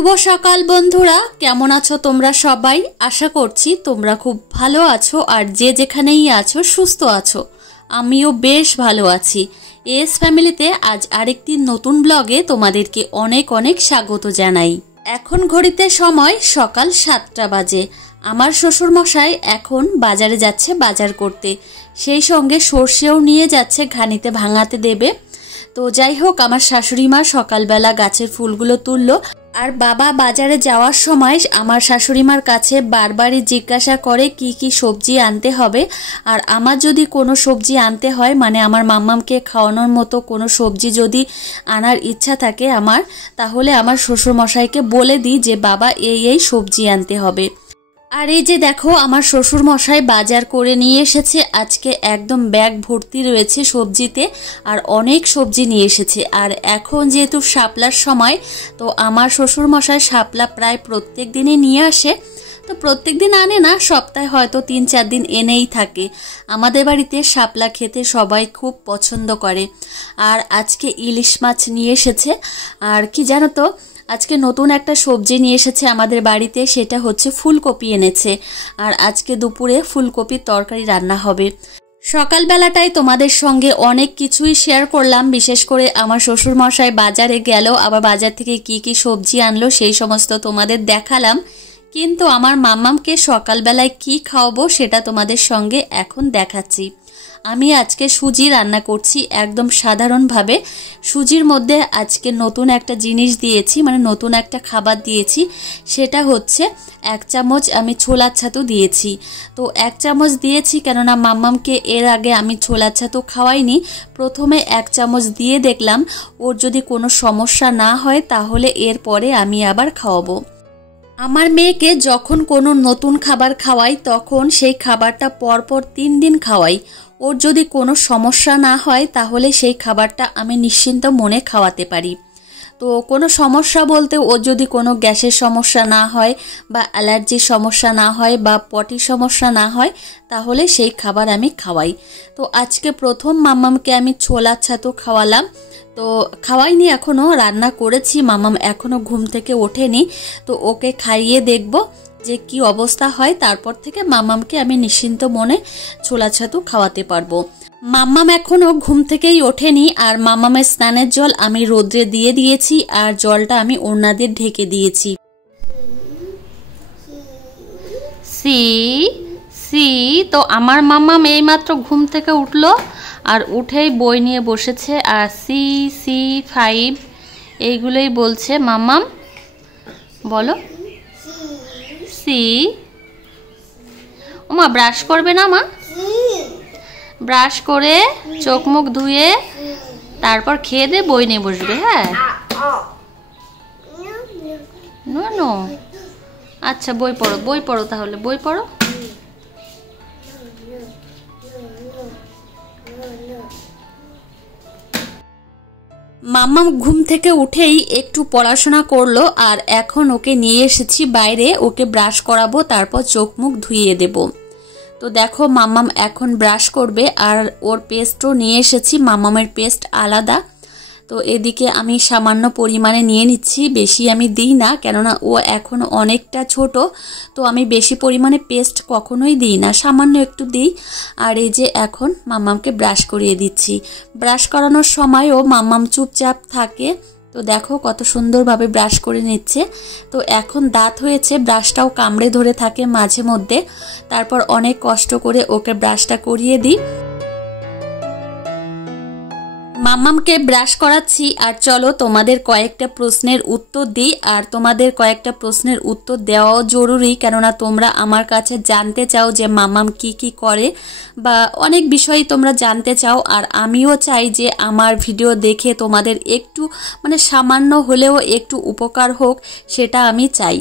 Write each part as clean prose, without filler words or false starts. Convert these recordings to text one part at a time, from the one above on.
শুভ সকাল বন্ধুরা, কেমন আছো তোমরা সবাই? আশা করছি তোমরা খুব ভালো আছো আর যে যেখানেই আছো সুস্থ আছো। আমিও বেশ ভালো আছি। এস ফ্যামিলিতে আজ আরেকটি নতুন ব্লগে তোমাদেরকে অনেক অনেক স্বাগত জানাই। এখন ঘড়িতে সময় সকাল 7টা বাজে। আমার শ্বশুর মশাই এখন বাজারে যাচ্ছে বাজার করতে, সেই সঙ্গে সর্ষেও নিয়ে যাচ্ছে ঘানিতে ভাঙাতে দেবে। তো যাই হোক, আমার শাশুড়ি মা সকালবেলা গাছের ফুলগুলো তুললো আর বাবা বাজারে যাওয়ার সময় আমার শাশুড়ি মার কাছে বারবারই জিজ্ঞাসা করে কি কি সবজি আনতে হবে। আর আমার যদি কোনো সবজি আনতে হয়, মানে আমার মাম্মামকে খাওয়ানোর মতো কোনো সবজি যদি আনার ইচ্ছা থাকে আমার, তাহলে আমার শ্বশুর মশাইকে বলে দিই যে বাবা এই সবজি আনতে হবে। আর এই যে দেখো, আমার শ্বশুর মশাই বাজার করে নিয়ে এসেছে। আজকে একদম ব্যাগ ভর্তি রয়েছে সবজিতে, আর অনেক সবজি নিয়ে এসেছে। আর এখন যেহেতু শাপলার সময়, তো আমার শ্বশুর মশাই শাপলা প্রায় প্রত্যেক দিনই নিয়ে আসে। তো প্রত্যেক দিন আনে না, সপ্তাহে হয়তো 3-4 দিন এনেই থাকে। আমাদের বাড়িতে শাপলা খেতে সবাই খুব পছন্দ করে। আর আজকে ইলিশ মাছ নিয়ে এসেছে। আর কি জানো তো, আজকে নতুন একটা সবজি নিয়ে এসেছে আমাদের বাড়িতে, সেটা হচ্ছে ফুলকপি এনেছে। আর আজকে দুপুরে ফুলকপির তরকারি রান্না হবে। সকালবেলাটাই তোমাদের সঙ্গে অনেক কিছুই শেয়ার করলাম, বিশেষ করে আমার শ্বশুর মশাই বাজারে গেল, আবার বাজার থেকে কি কি সবজি আনলো সেই সমস্ত তোমাদের দেখালাম। কিন্তু আমার মাম্মামকে সকালবেলায় কি খাওয়াবো সেটা তোমাদের সঙ্গে এখন দেখাচ্ছি। আমি আজকে সুজি রান্না করছি একদম সাধারণভাবে। সুজির মধ্যে আজকে নতুন একটা জিনিস দিয়েছি, মানে নতুন একটা খাবার দিয়েছি। সেটা হচ্ছে 1 চামচ আমি ছোলার ছাতু দিয়েছি। তো 1 চামচ দিয়েছি কেননা মাম্মামকে এর আগে আমি ছোলার ছাতু খাওয়াইনি। প্রথমে 1 চামচ দিয়ে দেখলাম, ওর যদি কোনো সমস্যা না হয় তাহলে এরপরে আমি আবার খাওয়াবো। আমার মেয়েকে যখন কোনো নতুন খাবার খাওয়াই তখন সেই খাবারটা পরপর 3 দিন খাওয়াই। ওর যদি কোনো সমস্যা না হয় তাহলে সেই খাবারটা আমি নিশ্চিন্ত মনে খাওয়াতে পারি। তো কোনো সমস্যা বলতে, ওর যদি কোনো গ্যাসের সমস্যা না হয় বা অ্যালার্জির সমস্যা না হয় বা পটির সমস্যা না হয় তাহলে সেই খাবার আমি খাওয়াই। তো আজকে প্রথম মাম্মামকে আমি ছোলার ছাতু খাওয়ালাম। তো খাওয়াইনি এখনও, রান্না করেছি, মাম্মাম এখনও ঘুম থেকে ওঠেনি। তো ওকে খাইয়ে দেখব যে কি অবস্থা হয়, তারপর থেকে মাম্মামকে আমি নিশ্চিন্ত মনে ছোলা ছাতু খাওয়াতে পারবো। মাম্মাম এখনো ঘুম থেকেই ওঠেনি। আর মাম্মামের স্নানের জল আমি রোদ্রে দিয়ে দিয়েছি আর জলটা আমি ওড়না দিয়ে ঢেকে দিয়েছি। তো আমার মাম্মাম এইমাত্র ঘুম থেকে উঠলো আর উঠেই বই নিয়ে বসেছে আর C5 এইগুলোই বলছে। মাম্মাম বলো সি। ওমা ব্রাশ করবে না মা? ব্রাশ করে চোখ মুখ ধুয়ে তারপর খেয়ে দিয়ে বই নিয়ে বসবে। হ্যাঁ, নো আচ্ছা, বই পড়ো তাহলে, বই পড়ো। মাম্মাম ঘুম থেকে উঠেই একটু পড়াশোনা করলো আর এখন ওকে নিয়ে এসেছি বাইরে, ওকে ব্রাশ করাবো, তারপর চোখ মুখ ধুইয়ে দেব। তো দেখো মাম্মাম এখন ব্রাশ করবে আর ওর পেস্টও নিয়ে এসেছি। মাম্মামের পেস্ট আলাদা। তো এদিকে আমি সামান্য পরিমাণে নিয়ে নিচ্ছি, বেশি আমি দিই না, কেননা ও এখন অনেকটা ছোট। তো আমি বেশি পরিমাণে পেস্ট কখনোই দিই না, সামান্য একটু দিই। আর এই যে এখন মাম্মামকে ব্রাশ করিয়ে দিচ্ছি। ব্রাশ করানোর সময়ও মাম্মাম চুপচাপ থাকে। তো দেখো কত সুন্দরভাবে ব্রাশ করে নিচ্ছে। তো এখন দাঁত হয়েছে, ব্রাশটাও কামড়ে ধরে থাকে মাঝে মধ্যে। তারপর অনেক কষ্ট করে ওকে ব্রাশটা করিয়ে দিই। মাম্মামকে ব্রাশ করাচ্ছি আর চলো তোমাদের কয়েকটা প্রশ্নের উত্তর দিই। আর তোমাদের কয়েকটা প্রশ্নের উত্তর দেওয়াও জরুরি, কেননা তোমরা আমার কাছে জানতে চাও যে মাম্মাম কি কি করে বা অনেক বিষয় তোমরা জানতে চাও। আর আমিও চাই যে আমার ভিডিও দেখে তোমাদের একটু, মানে সামান্য হলেও একটু উপকার হোক, সেটা আমি চাই।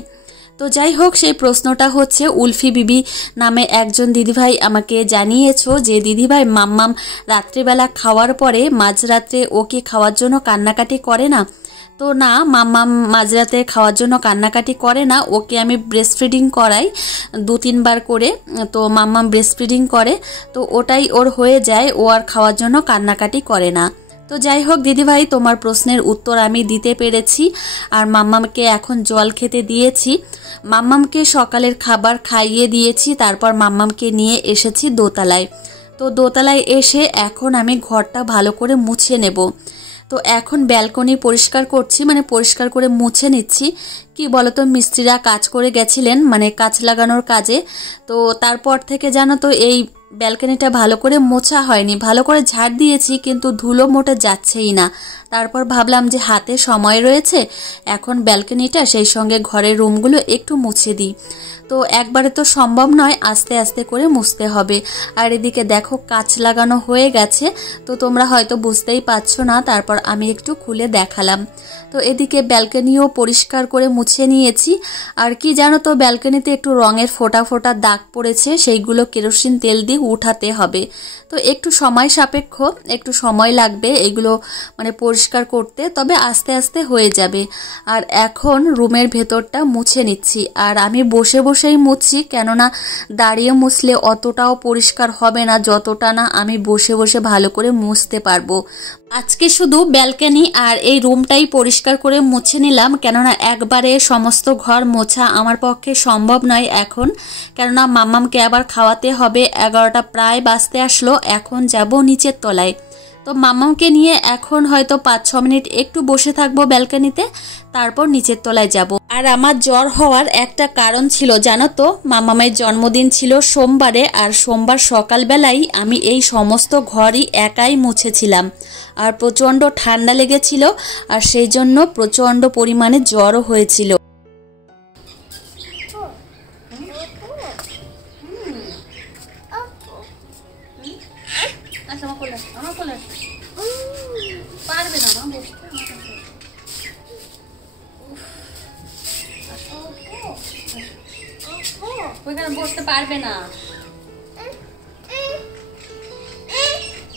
তো যাই হোক, সেই প্রশ্নটা হচ্ছে, উলফি বিবি নামে একজন দিদিভাই আমাকে জানিয়েছো যে দিদিভাই মাম্মাম রাত্রিবেলা খাওয়ার পরে মাঝরাত্রে ও কি খাওয়ার জন্য কান্নাকাটি করে না? তো না, মাম্মাম মাঝরাতে খাওয়ার জন্য কান্নাকাটি করে না। ওকে আমি ব্রেস্ট ফিডিং করাই 2-3 বার করে। তো মাম্মাম ব্রেস্ট ফিডিং করে, তো ওটাই ওর হয়ে যায়, ও আর খাওয়ার জন্য কান্নাকাটি করে না। তো যাই হোক দিদিভাই, তোমার প্রশ্নের উত্তর আমি দিতে পেরেছি। আর মাম্মামকে এখন জল খেতে দিয়েছি, মাম্মামকে সকালের খাবার খাইয়ে দিয়েছি, তারপর মাম্মামকে নিয়ে এসেছি দোতলায়। তো দোতলায় এসে এখন আমি ঘরটা ভালো করে মুছে নেব। তো এখন ব্যালকনি পরিষ্কার করছি, মানে পরিষ্কার করে মুছে নিচ্ছি। কি বলতো, মিস্ত্রিরা কাজ করে গেছিলেন, মানে কাঁচ লাগানোর কাজে। তো তারপর থেকে জানো তো এই ব্যালকনিটা ভালো করে মোছা হয়নি, ভালো করে ঝাড় দিয়েছি কিন্তু ধুলো মোটে যাচ্ছেই না। তারপর ভাবলাম যে হাতে সময় রয়েছে, এখন ব্যালকনিটা সেই সঙ্গে ঘরের রুমগুলো একটু মুছে দিই। তো একবারে তো সম্ভব নয়, আস্তে আস্তে করে মুছতে হবে। আর এদিকে দেখো কাঁচ লাগানো হয়ে গেছে, তো তোমরা হয়তো বুঝতেই পারছো না, তারপর আমি একটু খুলে দেখালাম। তো এদিকে ব্যালকনিও পরিষ্কার করে মুছে নিয়েছি। আর কি জানো তো, ব্যালকনিতে একটু রঙের ফোঁটা ফোঁটা দাগ পড়েছে, সেইগুলো কেরোসিন তেল দিয়ে উঠাতে হবে। তো একটু সময় সাপেক্ষ, একটু সময় লাগবে এগুলো মানে পরিষ্কার করতে, তবে আস্তে আস্তে হয়ে যাবে। আর এখন রুমের ভেতরটা মুছে নিচ্ছি, আর আমি বসে বসেই মুছছি, কেননা দাঁড়িয়ে মুছলে অতটাও পরিষ্কার হবে না যতটা না আমি বসে বসে ভালো করে মুছতে পারবো। আজকে শুধু ব্যালকনি আর এই রুমটাই পরিষ্কার করে মুছে নিলাম, কেননা একবারে সমস্ত ঘর মোছা আমার পক্ষে সম্ভব নয় এখন, কেননা মাম্মামকে আবার খাওয়াতে হবে। 11টা প্রায় বাজতে আসলো, এখন যাব নিচের তলায়। তো মাম্মামকে নিয়ে এখন হয়তো 5-6 মিনিট একটু বসে থাকবো ব্যালকনিতে, তারপর নিচের তলায় যাব। আর আমার জ্বর হওয়ার একটা কারণ ছিল জানো তো, মাম্মামের জন্মদিন ছিল সোমবারে, আর সোমবার সকালবেলাই আমি এই সমস্ত ঘরই একাই মুছেছিলাম। আর প্রচণ্ড ঠান্ডা লেগেছিল, আর সেই জন্য প্রচণ্ড পরিমাণে জ্বরও হয়েছিল। পারবে না ওইখানে বসতে পারবে না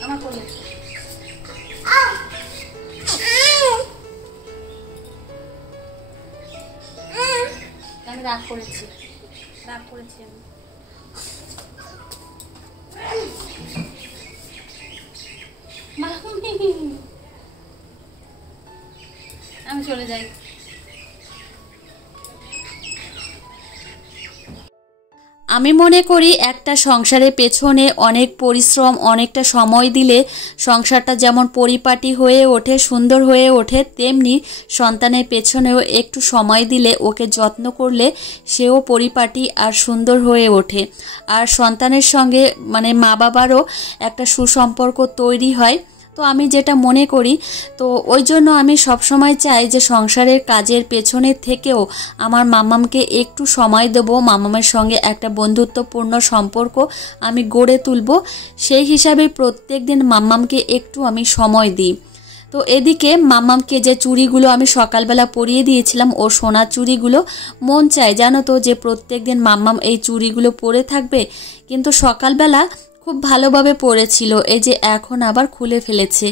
আমার কোলে। আমি রাগ করেছি আমি চলে যাই। আমি মনে করি একটা সংসারের পেছনে অনেক পরিশ্রম, অনেকটা সময় দিলে সংসারটা যেমন পরিপাটি হয়ে ওঠে, সুন্দর হয়ে ওঠে, তেমনি সন্তানের পেছনেও একটু সময় দিলে, ওকে যত্ন করলে সেও পরিপাটি আর সুন্দর হয়ে ওঠে। আর সন্তানের সঙ্গে মানে মা বাবারও একটা সুসম্পর্ক তৈরি হয়। তো আমি যেটা মনে করি, তো ওই জন্য আমি সবসময় চাই যে সংসারের কাজের পেছনে থেকেও আমার মাম্মামকে একটু সময় দেব, মাম্মামের সঙ্গে একটা বন্ধুত্বপূর্ণ সম্পর্ক আমি গড়ে তুলব। সেই হিসাবে প্রত্যেক দিন মাম্মামকে একটু আমি সময় দিই। তো এদিকে মাম্মামকে যে চুড়িগুলো আমি সকালবেলা পরিয়ে দিয়েছিলাম, ও সোনার চুড়িগুলো, মন চায় জানো তো যে প্রত্যেক দিন মাম্মাম এই চুড়িগুলো পরে থাকবে, কিন্তু সকালবেলা খুব ভালোভাবে পরেছিল, এই যে এখন আবার খুলে ফেলেছে,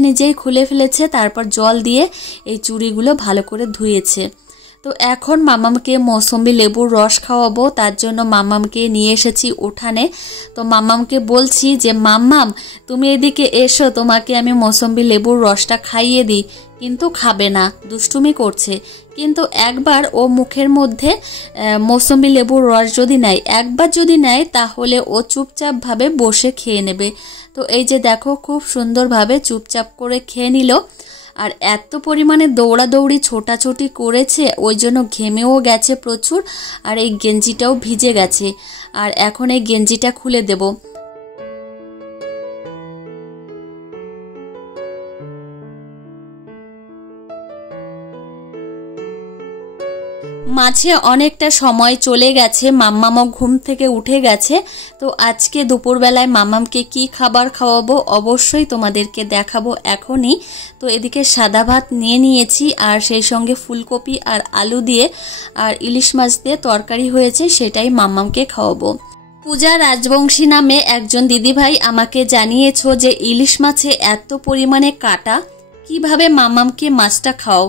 নিজেই খুলে ফেলেছে, তারপর জল দিয়ে এই চুড়িগুলো ভালো করে ধুয়েছে। তো এখন মাম্মামকে মৌসুম্বি লেবুর রস খাওয়াবো, তার জন্য মাম্মামকে নিয়ে এসেছি উঠানে। তো মাম্মামকে বলছি যে মাম্মাম তুমি এদিকে এসো, তোমাকে আমি মৌসুম্বি লেবুর রসটা খাইয়ে দিই, কিন্তু খাবে না, দুষ্টুমি করছে। কিন্তু একবার ও মুখের মধ্যে মৌসুম্বি লেবুর রস যদি নেয়, একবার যদি নেয়, তাহলে ও চুপচাপভাবে বসে খেয়ে নেবে। তো এই যে দেখো খুব সুন্দরভাবে চুপচাপ করে খেয়ে নিল। আর এত পরিমাণে দৌড়াদৌড়ি ছোটাছুটি করেছে, ওই জন্য ঘেমেও গেছে প্রচুর, আর এই গেঞ্জিটাও ভিজে গেছে। আর এখন এই গেঞ্জিটা খুলে দেব। মাঝে অনেকটা সময় চলে গেছে, মাম্মামও ঘুম থেকে উঠে গেছে। তো আজকে দুপুরবেলায় মাম্মামকে কি খাবার খাওয়াবো অবশ্যই তোমাদেরকে দেখাবো এখনই। তো এদিকে সাদা ভাত নিয়ে নিয়েছি, আর সেই সঙ্গে ফুলকপি আর আলু দিয়ে আর ইলিশ মাছ দিয়ে তরকারি হয়েছে, সেটাই মাম্মামকে খাওয়াবো। পূজা রাজবংশী নামে একজন দিদিভাই আমাকে জানিয়েছো যে ইলিশ মাছে এত পরিমাণে কাটা, কিভাবে মাম্মামকে মাছটা খাও।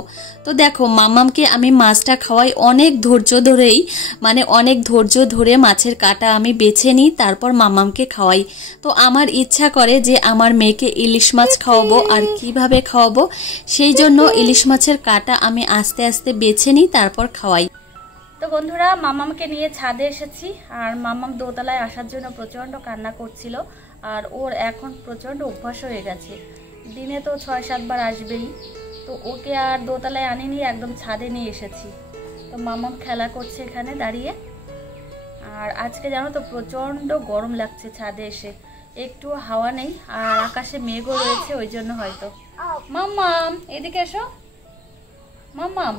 তো দেখো মাম্মামকে আমি মাছটা খাওয়াই অনেক ধৈর্য ধরেই, মানে অনেক ধৈর্য ধরে মাছের কাঁটা আমি বেছে নিই, তারপর মাম্মামকে খাওয়াই। তো আমার ইচ্ছা করে যে আমার মেয়েকে ইলিশ মাছ খাওয়াবো, আর কিভাবে খাওয়াবো সেই জন্য ইলিশ মাছের কাঁটা আমি আস্তে আস্তে বেছে নিই, তারপর খাওয়াই। তো বন্ধুরা, মাম্মামকে নিয়ে ছাদে এসেছি, আর মাম্মাম দোতলায় আসার জন্য প্রচণ্ড কান্না করছিল। আর ওর এখন প্রচণ্ড অভ্যাস হয়ে গেছে, দিনে তো 6-7 বার আসবেই। তো ওকে আর দোতলায় আনিনি, একদম ছাদে নিয়ে এসেছি। তো মাম্মাম খেলা করছে এখানে দাঁড়িয়ে। আর আজকে জানো তো প্রচণ্ড গরম লাগছে, ছাদে এসে একটু হাওয়া নেই, আর আকাশে মেঘও রয়েছে, ওই জন্য হয়তো। মাম্মাম এদিকে এসো। মাম্মাম,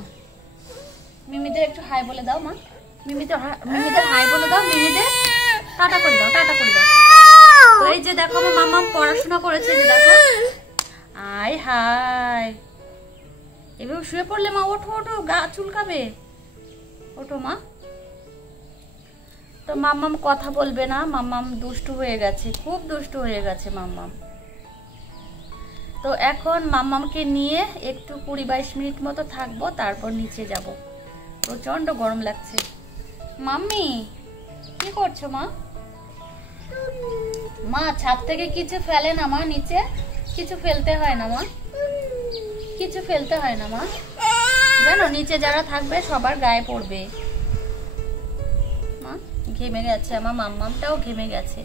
মিমিদের একটু হাই বলে দাও মা। মিমিদের হাই বলে দাও, মিমিদের টাটা করে দাও, টাটা করে দাও। তো এই যে দেখো আমার মাম্মাম পড়াশোনা করেছে, যে দেখো। আয় হাই, এভাবে শুয়ে পড়লে মা, ওঠো ওঠো, গা চুলকাবে, ওঠো মা। তো মাম্মাম কথা বলবে না, মাম্মাম দুষ্টু হয়ে গেছে, খুব দুষ্টু হয়ে গেছে মাম্মাম। তো এখন মাম্মামকে নিয়ে একটু 20-22 মিনিট মতো থাকবো, তারপর নিচে যাব। প্রচন্ড গরম লাগছে। মাম্মি কি করছো মা? মা ছাদ থেকে কিছু ফেলে না মা, নিচে কিছু ফেলতে হয় না মা, কিছু ফেলতে হয় না মা, জানো নিচে যারা থাকবে সবার গায়ে পড়বে। মা ঘেমে গেছে, আমার মাম্মামটাও ঘেমে গেছে।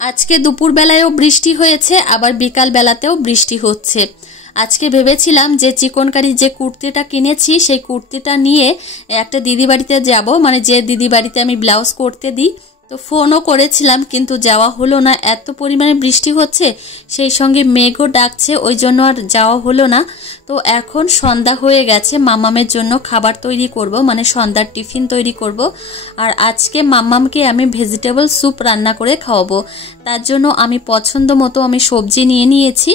আজকে দুপুরবেলায়ও বৃষ্টি হয়েছে, আবার বিকাল বেলাতেও বৃষ্টি হচ্ছে। আজকে ভেবেছিলাম যে চিকনকারি যে কুর্তিটা কিনেছি সেই কুর্তিটা নিয়ে একটা দিদি বাড়িতে যাব, মানে যে দিদি বাড়িতে আমি ব্লাউজ করতে দিই। তো ফোনও করেছিলাম, কিন্তু যাওয়া হলো না, এত পরিমাণে বৃষ্টি হচ্ছে, সেই সঙ্গে মেঘও ডাকছে, ওই জন্য আর যাওয়া হলো না। তো এখন সন্ধ্যা হয়ে গেছে, মাম্মামের জন্য খাবার তৈরি করব, মানে সন্ধ্যার টিফিন তৈরি করব। আর আজকে মাম্মামকে আমি ভেজিটেবল স্যুপ রান্না করে খাওয়াবো। তার জন্য আমি পছন্দ মতো আমি সবজি নিয়ে নিয়েছি।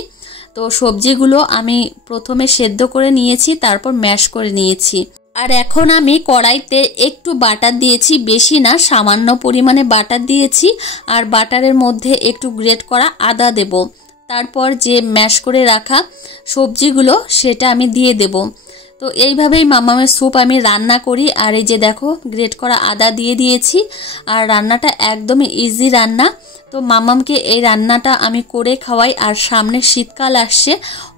তো সবজিগুলো আমি প্রথমে সেদ্ধ করে নিয়েছি, তারপর ম্যাশ করে নিয়েছি। আর এখন আমি কড়াইতে একটু বাটার দিয়েছি, বেশি না, সামান্য পরিমাণে বাটার দিয়েছি। আর বাটারের মধ্যে একটু গ্রেট করা আদা দেব, তারপর যে ম্যাশ করে রাখা সবজিগুলো সেটা আমি দিয়ে দেব। তো এইভাবেই মাম্মামের স্যুপ আমি রান্না করি। আর এই যে দেখো গ্রেট করা আদা দিয়ে দিয়েছি, আর রান্নাটা একদমই ইজি রান্না। তো মাম্মামকে এই রান্নাটা আমি করে খাওয়াই। আর সামনে শীতকাল আসছে,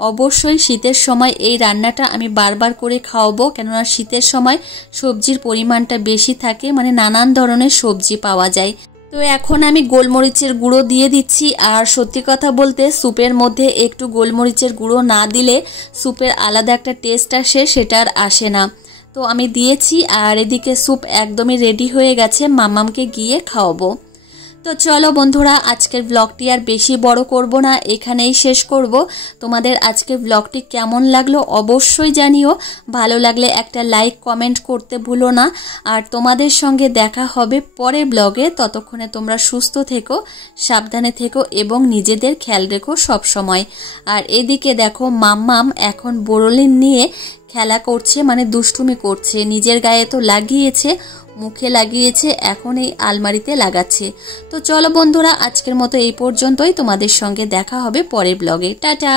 অবশ্যই শীতের সময় এই রান্নাটা আমি বারবার করে খাওয়াবো, কেননা শীতের সময় সবজির পরিমাণটা বেশি থাকে, মানে নানান ধরনের সবজি পাওয়া যায়। তো এখন আমি গোলমরিচের গুঁড়ো দিয়ে দিচ্ছি। আর সত্যি কথা বলতে স্যুপের মধ্যে একটু গোলমরিচের গুঁড়ো না দিলে স্যুপের আলাদা একটা টেস্ট আসে, সেটা আর আসে না। তো আমি দিয়েছি, আর এদিকে স্যুপ একদমই রেডি হয়ে গেছে, মাম্মামকে গিয়ে খাওয়াবো। তো চলো বন্ধুরা, আজকের ব্লগটি আর বেশি বড় করব না, এখানেই শেষ করব। তোমাদের আজকের ব্লগটি কেমন লাগলো অবশ্যই জানিও, ভালো লাগলে একটা লাইক কমেন্ট করতে ভুলো না। আর তোমাদের সঙ্গে দেখা হবে পরের ব্লগে, ততক্ষণে তোমরা সুস্থ থেকো, সাবধানে থেকো এবং নিজেদের খেয়াল রেখো সব সময়। আর এদিকে দেখো মাম্মাম এখন বোরোলিন নিয়ে খেলা করছে, মানে দুষ্টুমি করছে, নিজের গায়ে তো লাগিয়েছে, মুখে লাগিয়েছে, এখন এই আলমারিতে লাগাচ্ছে। তো চলো বন্ধুরা, আজকের মতো এই পর্যন্তই, তোমাদের সঙ্গে দেখা হবে পরের ব্লগে। টাটা।